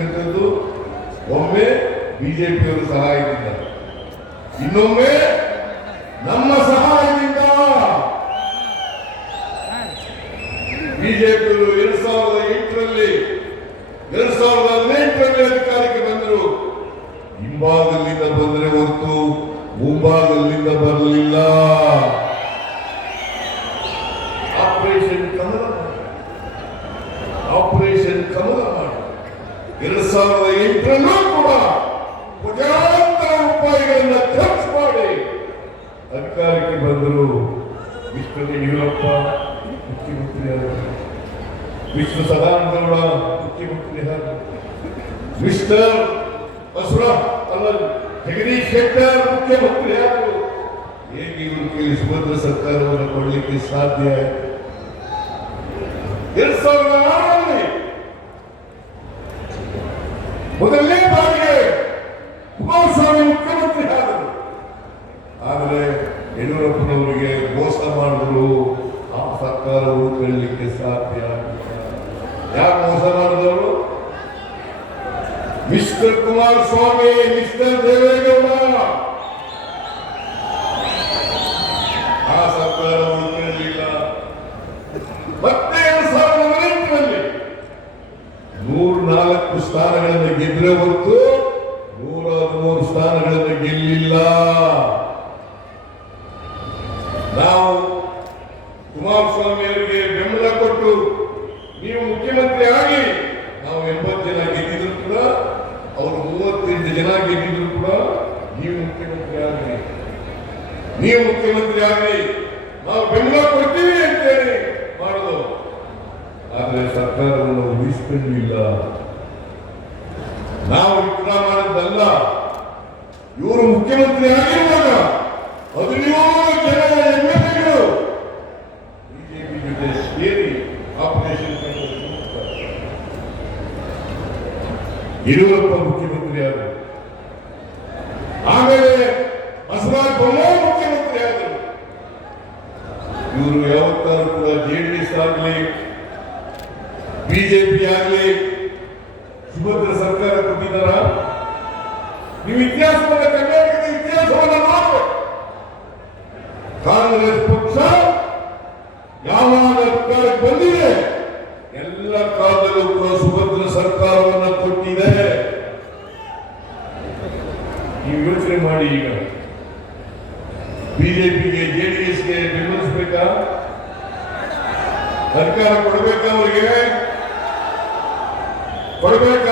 ಆಗಿರ್ತಕ್ಕಂಥದ್ದು ಒಮ್ಮೆ ಬಿಜೆಪಿಯವರ ಸಹಾಯದಿಂದ, ಇನ್ನೊಮ್ಮೆ ನಮ್ಮ ಸಹಾಯದಿಂದ. ಬಿಜೆಪಿಯವರು 2008ರಲ್ಲಿ 2018ರಲ್ಲಿ ಅಧಿಕಾರಕ್ಕೆ ಬಂದರು. ಹಿಂಭಾಗದಿಂದ ಬಂದರೆ ಹೊರತು ಮುಂಭಾಗದಿಂದ ಬರಲಿಲ್ಲ. ಆಪರೇಷನ್ ಕಮಲ ಮಾಡಿ 2008ರಲ್ಲೂ ಕೂಡ ಕೋಟ್ಯಾಂತರ ರೂಪಾಯಿಗಳನ್ನ ಖರ್ಚು ಮಾಡಿ ಅಧಿಕಾರಕ್ಕೆ ಬಂದರು. ಮಿಸ್ಟರ್ ಯಡಿಯೂರಪ್ಪ ಮುಖ್ಯಮಂತ್ರಿಯಾದರು, ವಿಷ್ಣು ಸದಾನಂದಗೌಡ ಮುಖ್ಯಮಂತ್ರಿಯಾದರು, ಮಿಸ್ಟರ್ ಜಗದೀಶ್ ಶೆಟ್ಟರ್ ಮುಖ್ಯಮಂತ್ರಿಯಾದರು. ಹೇಗೆ ಇವರು ಸುಭದ್ರ ಸರ್ಕಾರವನ್ನು ಕೊಡಲಿಕ್ಕೆ ಸಾಧ್ಯ ಆಯಿತು? 2006ರಲ್ಲಿ ಮೊದಲನೇ ಬಾರಿಗೆ ಕುಮಾರಸ್ವಾಮಿ ಮುಖ್ಯಮಂತ್ರಿ ಆದರು. ಆದರೆ ಯಡಿಯೂರಪ್ಪನವರಿಗೆ ಮೋಸ ಮಾಡಿದ್ರು. ಆ ಸರ್ಕಾರ ಉಳಿಕೊಳ್ಳಲಿಕ್ಕೆ ಸಾಧ್ಯ ಆಗಿಲ್ಲ. ಯಾಕೆ ಮೋಸ ಮಾಡಿದವರು? Mister Kumaraswamy, mister Deve Gowda. ಆ ಸರ್ಕಾರ ಉಳಿಕೊಳ್ಳಲಿಲ್ಲ. ಮತ್ತೆ 2008ರಲ್ಲಿ 104 ಸ್ಥಾನಗಳನ್ನು ಗೆದ್ದರೆ ಹೊರತು 113 ಸ್ಥಾನಗಳನ್ನು ಗೆಲ್ಲಿಲ್ಲ. ನಾವು ಕುಮಾರಸ್ವಾಮಿ ಅವರಿಗೆ ಬೆಂಬಲ ಕೊಟ್ಟು ನೀವು ಮುಖ್ಯಮಂತ್ರಿ ಆಗಿ, ನಾವು 80 ಜನ ಗೆದ್ದಿದ್ರು ಕೂಡ, ಅವರು 38 ಜನ ಗೆದ್ದಿದ್ರು ಕೂಡ, ನೀವು ಮುಖ್ಯಮಂತ್ರಿ ಆಗಲಿ ನಾವು ಬೆಂಬಲ ಕೊಡ್ತೀವಿ ಅಂತೇಳಿ ಮಾಡೋದು. ಆದರೆ ಸರ್ಕಾರವನ್ನು ಉಳಿಸಿಕೊಂಡಿಲ್ಲ. ನಾವು ವಿಕ್ರ ಮಾಡಿದ್ದಲ್ಲ. ಇವರು ಮುಖ್ಯಮಂತ್ರಿ ಆಗಿರುವಾಗ 17 ಜನ ಎಮ್ಎಲ್ಎಗಳು ಬಿಜೆಪಿ ಜೊತೆ ಸೇರಿ ಆಪರೇಷನ್ ಯಡಿಯೂರಪ್ಪ ಮುಖ್ಯಮಂತ್ರಿ ಆದರು. ಆಮೇಲೆ ಬಸವರಾಜ ಬೊಮ್ಮಾಯಿ ಮುಖ್ಯಮಂತ್ರಿ ಆದರು. ಇವರು ಯಾವತ್ತಾರು ಕೂಡ ಜೆಡಿಎಸ್ ಆಗಲಿ ಬಿಜೆಪಿ ಆಗಲಿ ಸುಭದ್ರ ಸರ್ಕಾರ ಕೊಟ್ಟಿದ್ದಾರ? ನೀವು ಇತಿಹಾಸವನ್ನು, ಕರ್ನಾಟಕದ ಇತಿಹಾಸವನ್ನು ನೋಡಿ. ಕಾಂಗ್ರೆಸ್ ಪಕ್ಷ ಯಾವಾಗ ಅಧಿಕಾರಕ್ಕೆ ಬಂದಿದೆ ಎಲ್ಲ ಕಾಲದಲ್ಲೂ ಕೂಡ ಸುಭದ್ರ ಸರ್ಕಾರವನ್ನು ಕೊಟ್ಟಿದೆ. ನೀವು ಯೋಚನೆ ಮಾಡಿ. ಈಗ ಬಿಜೆಪಿಗೆ ಜೆಡಿಎಸ್ಗೆ ಬೆಂಬಲಿಸಬೇಕಾ? ಅಧಿಕಾರ ಕೊಡಬೇಕಾ? ಅವರಿಗೆ ಕೊಡಬೇಕಾ?